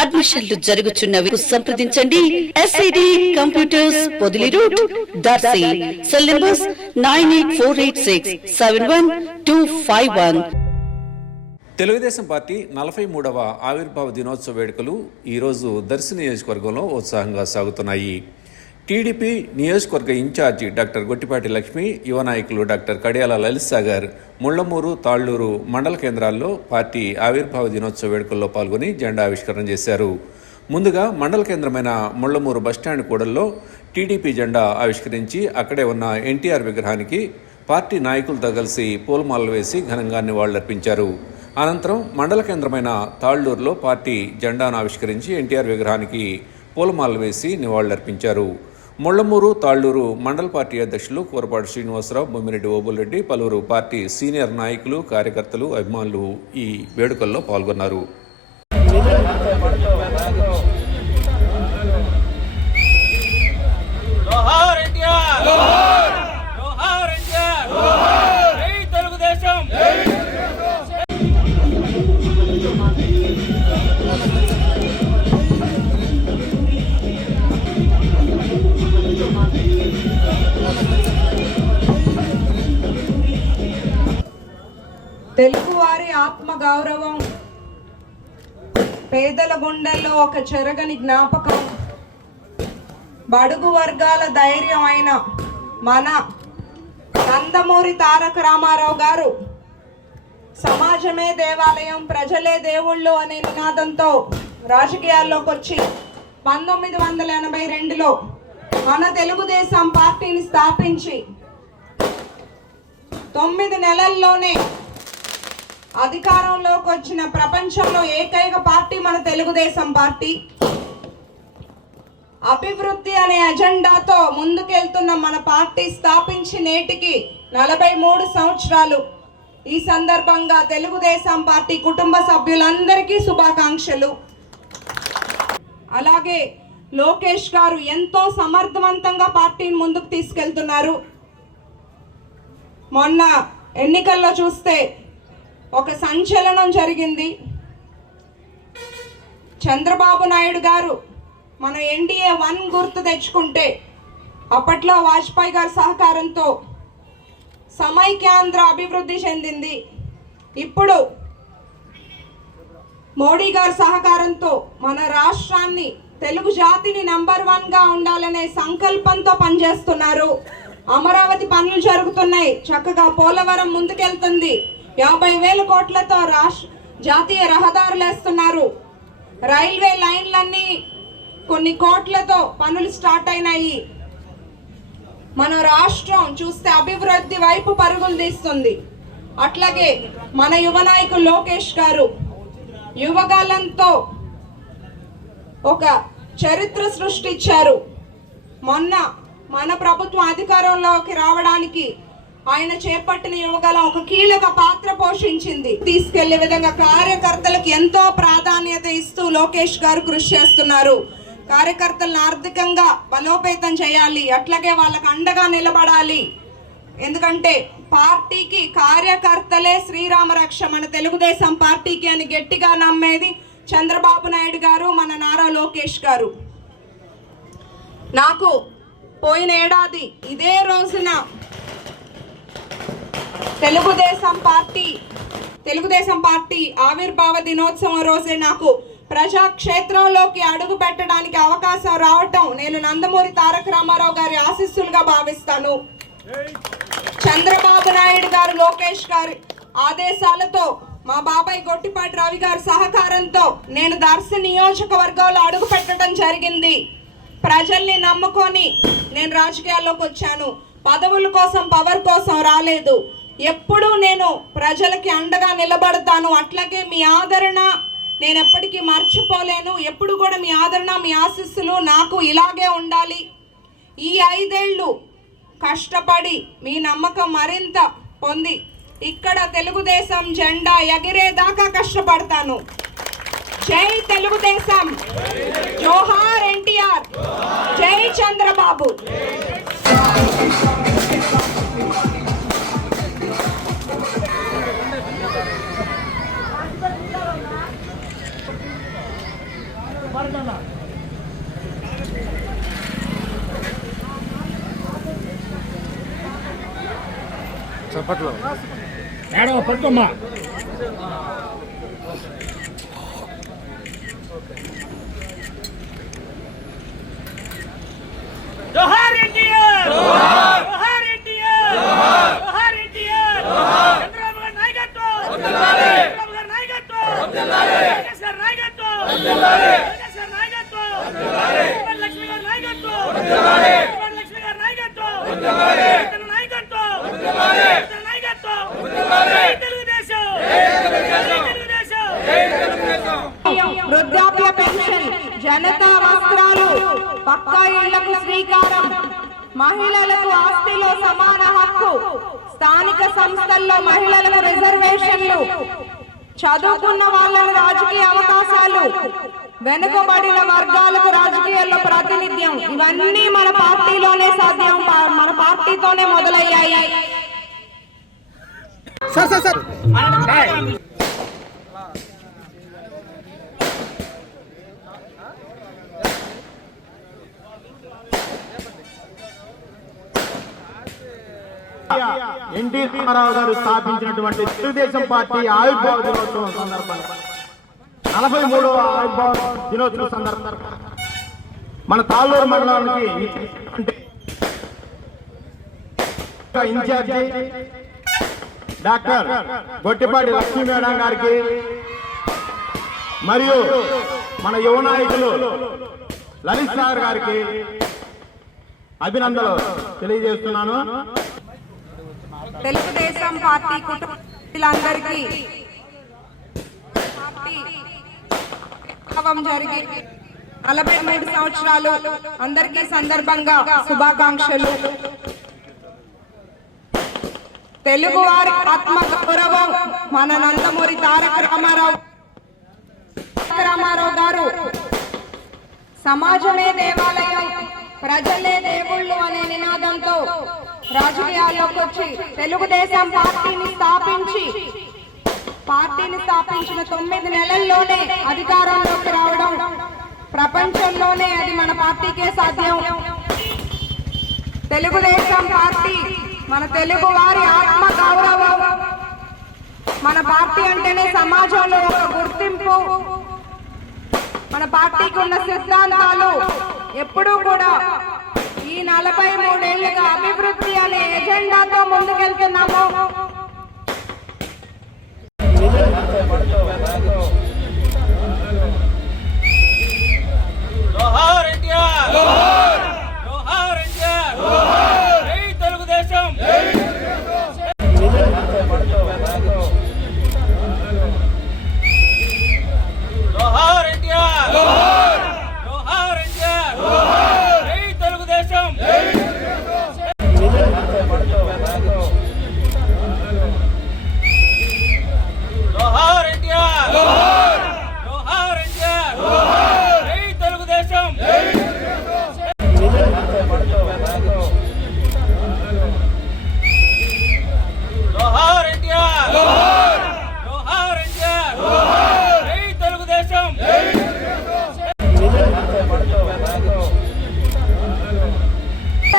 అడ్మిషన్లు జరుగుచున్నవి సంప్రదించండి. SID computers Podili route Darsi. Cell numbers nine eight four eight six seven one two five one. Telugu Desam party నలభై మూడవ ఆవిర్భావ దినోత్సవ వేడుకలు ఈరోజు దర్శి నియోజకవర్గంలో ఉత్సాహంగా సాగుతున్నాయి. టీడీపీ నియోజకవర్గ ఇన్ఛార్జి డాక్టర్ గొట్టిపాటి లక్ష్మి యువ నాయకులు డాక్టర్ కడియాల లలిత్ సాగర్ ముళ్ళమూరు తాళ్ళూరు మండల కేంద్రాల్లో పార్టీ ఆవిర్భావ దినోత్సవ వేడుకల్లో పాల్గొని జెండా ఆవిష్కరణ చేశారు. ముందుగా మండల కేంద్రమైన ముళ్ళమూరు బస్టాండ్ కూడల్లో టీడీపీ జెండా ఆవిష్కరించి అక్కడే ఉన్న ఎన్టీఆర్ విగ్రహానికి పార్టీ నాయకులతో కలిసి పూలమాలలు వేసి ఘనంగా నివాళులర్పించారు. అనంతరం మండల కేంద్రమైన తాళ్ళూరులో పార్టీ జెండాను ఆవిష్కరించి ఎన్టీఆర్ విగ్రహానికి పూలమాలలు వేసి నివాళులర్పించారు. ముళ్ళమూరు తాళ్ళూరు మండల పార్టీ అధ్యక్షులు కూరపాటి శ్రీనివాసరావు బొమ్మిరెడ్డి ఓబుల్రెడ్డి పలువురు పార్టీ సీనియర్ నాయకులు కార్యకర్తలు అభిమానులు ఈ వేడుకల్లో పాల్గొన్నారు. తెలుగువారి ఆత్మ గౌరవం. పేదల గుండెల్లో ఒక చెరగని జ్ఞాపకం. బడుగు వర్గాల ధైర్యం అయిన మన నందమూరి తారక రామారావు గారు సమాజమే దేవాలయం ప్రజలే దేవుళ్ళు అనే నినాదంతో రాజకీయాల్లోకి వచ్చి పంతొమ్మిది వందల ఎనభై రెండులో మన తెలుగుదేశం పార్టీని స్థాపించి తొమ్మిది నెలల్లోనే అధికారంలోకి వచ్చిన ప్రపంచంలో ఏకైక పార్టీ మన తెలుగుదేశం పార్టీ. అభివృద్ధి అనే అజెండాతో ముందుకెళ్తున్న మన పార్టీ స్థాపించి నేటికి నలభై మూడు సంవత్సరాలు. ఈ సందర్భంగా తెలుగుదేశం పార్టీ కుటుంబ సభ్యులందరికీ శుభాకాంక్షలు. అలాగే లోకేష్ గారు ఎంతో సమర్థవంతంగా పార్టీని ముందుకు తీసుకెళ్తున్నారు. మొన్న ఎన్నికల్లో చూస్తే ఒక సంచలనం జరిగింది. చంద్రబాబు నాయుడు గారు మన ఎన్డీఏ వన్ గుర్తు తెచ్చుకుంటే అప్పట్లో వాజ్పేయి గారి సహకారంతో సమైక్యాంధ్ర అభివృద్ధి చెందింది. ఇప్పుడు మోడీ గారి సహకారంతో మన రాష్ట్రాన్ని తెలుగు జాతిని నంబర్ వన్గా ఉండాలనే సంకల్పంతో పనిచేస్తున్నారు. అమరావతి పనులు జరుగుతున్నాయి. చక్కగా పోలవరం ముందుకెళ్తుంది. యాభై వేల కోట్లతో రాష్ట్ర జాతీయ రహదారులు వేస్తున్నారు. రైల్వే లైన్లన్నీ కొన్ని కోట్లతో పనులు స్టార్ట్ అయినాయి. మన రాష్ట్రం చూస్తే అభివృద్ధి వైపు పరుగులు తీస్తుంది. అట్లాగే మన యువ నాయకులు లోకేష్ గారు యువగాలంతో ఒక చరిత్ర సృష్టించారు. మొన్న మన ప్రభుత్వం అధికారంలోకి రావడానికి ఆయన చేపట్టిన యువగలం ఒక కీలక పాత్ర పోషించింది. తీసుకెళ్ళే విధంగా కార్యకర్తలకు ఎంతో ప్రాధాన్యత ఇస్తూ లోకేష్ గారు కృషి చేస్తున్నారు. కార్యకర్తలను ఆర్థికంగా బలోపేతం చేయాలి అట్లాగే వాళ్ళకి అండగా నిలబడాలి. ఎందుకంటే పార్టీకి కార్యకర్తలే శ్రీరామ రక్ష మన తెలుగుదేశం పార్టీకి అని గట్టిగా నమ్మేది చంద్రబాబు నాయుడు గారు మన నారా లోకేష్ గారు. నాకు పోయిన ఏడాది ఇదే రోజున తెలుగుదేశం పార్టీ తెలుగుదేశం పార్టీ ఆవిర్భావ దినోత్సవం రోజే నాకు ప్రజాక్షేత్రంలోకి అడుగు పెట్టడానికి అవకాశం రావటం నేను నందమూరి తారక రామారావు గారి ఆశీస్సులుగా భావిస్తాను. చంద్రబాబు నాయుడు గారు లోకేష్ గారి ఆదేశాలతో మా బాబాయ్ గొట్టిపాటి రవి గారి సహకారంతో నేను దర్శ నియోజకవర్గంలో అడుగు పెట్టడం జరిగింది. ప్రజల్ని నమ్ముకొని నేను రాజకీయాల్లోకి వచ్చాను. పదవుల కోసం పవర్ కోసం రాలేదు. ఎప్పుడూ నేను ప్రజలకి అండగా నిలబడతాను. అట్లాగే మీ ఆదరణ నేను ఎప్పటికీ మర్చిపోలేను. ఎప్పుడు కూడా మీ ఆదరణ మీ ఆశీస్సులు నాకు ఇలాగే ఉండాలి. ఈ ఐదేళ్ళు కష్టపడి మీ నమ్మకం మరింత పొంది ఇక్కడ తెలుగుదేశం జెండా ఎగిరేదాకా కష్టపడతాను. జై తెలుగుదేశం. జోహార్ ఎన్టీఆర్. జై చంద్రబాబు. మేడం పట్టుకోమ్మా. జోహార్ ఎన్టీఆర్! జోహార్ ఎన్టీఆర్! జోహార్ ఎన్టీఆర్! చంద్రబాబు గారి నాయకత్వం! చంద్రబాబు గారి నాయకత్వం! లోకేష్ గారి నాయకత్వం లోకేష్ గారి నాయకత్వం ఇవాళ లక్ష్మి గారి నాయకత్వం ఇవాళ లక్ష్మి గారి నాయకత్వం ఇతని నాయకత్వం ఇతని నాయకత్వం జై తెలుగుదేశం జై తెలుగుదేశం వృద్ధాప్య పెన్షన్ జనతా వస్త్రాలు పక్కా ఇళ్ళకు శ్రీకారం. మహిళలకు ఆస్తిలో సమాన హక్కు స్థానిక సంస్థల్లో మహిళలకు రిజర్వేషన్లు. చదువుకున్న వాళ్ళకు రాజకీయ అవకాశాలు వెనుకబడిన వర్గాలకు రాజకీయాల్లో ప్రాతినిధ్యం. ఇవన్నీ మన పార్టీలోనే సాధ్యం మన పార్టీతోనే మొదలయ్యాయి. Sir sir sir. NT Rama Rao garu స్థాపించినటువంటి తెలుగుదేశం పార్టీ ఆవిర్భావ దినోత్సవం సందర్భంగా. నలభై మూడవ ఆవిర్భావ దినోత్సవం సందర్భంగా. మన తాళ్ళూరు మండలానికి in charge doctor Gottipati Lakshmi madam గారికి మరియు మన యువ నాయకులు లలిత్ సాగర్ గారికి అభినందనలు తెలియజేస్తున్నాను. తెలుగుదేశం పార్టీ కుటుంబీలందరికీ జరిగి నలభై మూడు సంవత్సరాలు అందరికీ సందర్భంగా శుభాకాంక్షలు. తెలుగు వారి ఆత్మ గౌరవం మన నందమూరి తారక రామారావు. రామారావు గారు సమాజమే దేవాలయం ప్రజలే దేవుళ్ళు అనే నినాదంతో రాజకీయాల్లోకి వచ్చి తెలుగుదేశం పార్టీని స్థాపించి పార్టీని స్థాపించిన తొమ్మిది నెలల్లోనే అధికారంలోకి రావడం ప్రపంచంలోనే అది మన పార్టీకే సాధ్యం. తెలుగుదేశం పార్టీ మన తెలుగు వారి ఆత్మ గౌరవం. మన పార్టీ అంటేనే సమాజంలో ఒక గుర్తింపు. మన పార్టీకి ఉన్న సిద్ధాంతాలు ఎప్పుడూ కూడా ఈ నలభై మూడేళ్ళుగా అభివృద్ధి అనే ఎజెండాతో ముందుకెళ్తున్నాము. జోహార్ ఎన్టీఆర్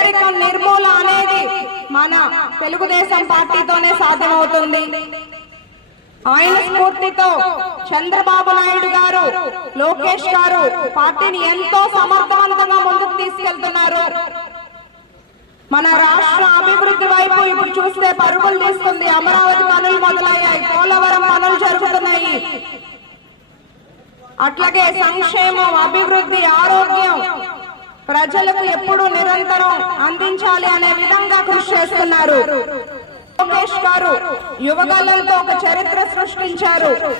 పేదరికం నిర్మూల అనేది మన తెలుగుదేశం పార్టీతోనే సాధ్యమవుతుంది. ఆయన స్ఫూర్తితో చంద్రబాబు నాయుడు గారు లోకేష్ గారు పార్టీని ఎంతో సమర్థవంతంగా ముందుకు తీసుకెళ్తున్నారు. మన రాష్ట్ర అభివృద్ధి వైపు ఇప్పుడు చూస్తే పరుగులు తీస్తుంది. అమరావతి పనులు మొదలయ్యాయి. పోలవరం పనులు జరుగుతున్నాయి. అట్లాగే సంక్షేమం అభివృద్ధి ఆరోగ్యం ప్రజలకు ఎప్పుడు నిరంతరం అందించాలి అనే విధంగా కృషి చేస్తున్నారు. లోకేష్ గారు యువగలంతో ఒక చరిత్ర సృష్టించారు.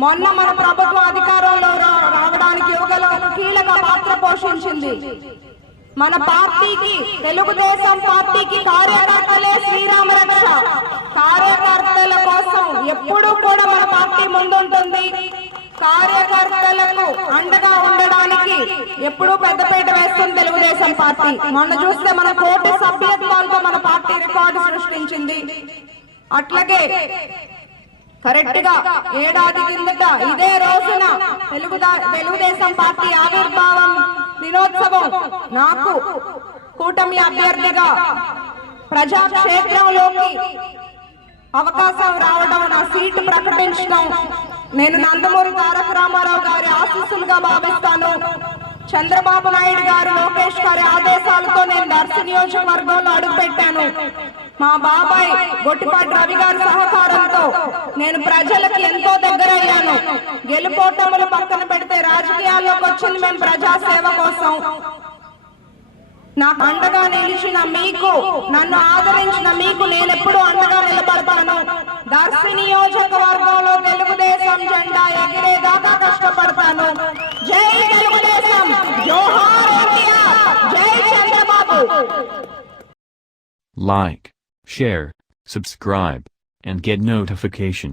మొన్న మన ప్రభుత్వ అధికారంలో రా- రావడానికి యువగలం ఒక కీలక పాత్ర పోషించింది. మన పార్టీకి తెలుగుదేశం పార్టీకి కార్యకర్తలే శ్రీరామ రక్ష. కార్యకర్తల కోసం ఎప్పుడూ కూడా మన పార్టీ ముందుంటుంది. కార్యకర్తలకు అండగా ఉండడానికి ఎప్పుడూ పెద్దపేట వేస్తుంది తెలుగుదేశం పార్టీ. మొన్న చూస్తే మన కోటి సభ్యత్వాలతో మన పార్టీ రికార్డు సృష్టించింది. అట్లాగే కరెక్ట్గా ఏడాది కిందట ఇదే రోజున తెలుగు తెలుగుదేశం పార్టీ ఆవిర్భావం దినోత్సవం నాకు కూటమి అభ్యర్థిగా ప్రజాక్షేత్రంలోకి అవకాశం రావడం నా సీటు ప్రకటించడం నేను నందమూరి తారక రామారావు గారి ఆశీస్సులుగా భావిస్తాను. చంద్రబాబు నాయుడు గారు లోకేష్ గారి ఆదేశాలతో నేను దర్శ నియోజకవర్గంలో అడుగుపెట్టాను. మా బాబాయ్ గొట్టిపాటి రవి గారి సహకారంతో నేను ప్రజలకు ఎంతో దగ్గరయ్యాను. గెలుపోటములు పక్కన పెడితే రాజకీయాల్లోకి వచ్చింది మేము ప్రజాసేవ కోసం. నాకు అండగా నిలిచిన మీకు నన్ను ఆదరించిన మీకు నేను ఎప్పుడు అండగా నిలబడతాను. దర్శి నియోజకవర్గంలో తెలుగుదేశం జెండా ఎగిరేదాకా కష్టపడతాను. జై తెలుగుదేశం జోహార్ ఇండియా జై Chandrababu. Like share subscribe and get notification.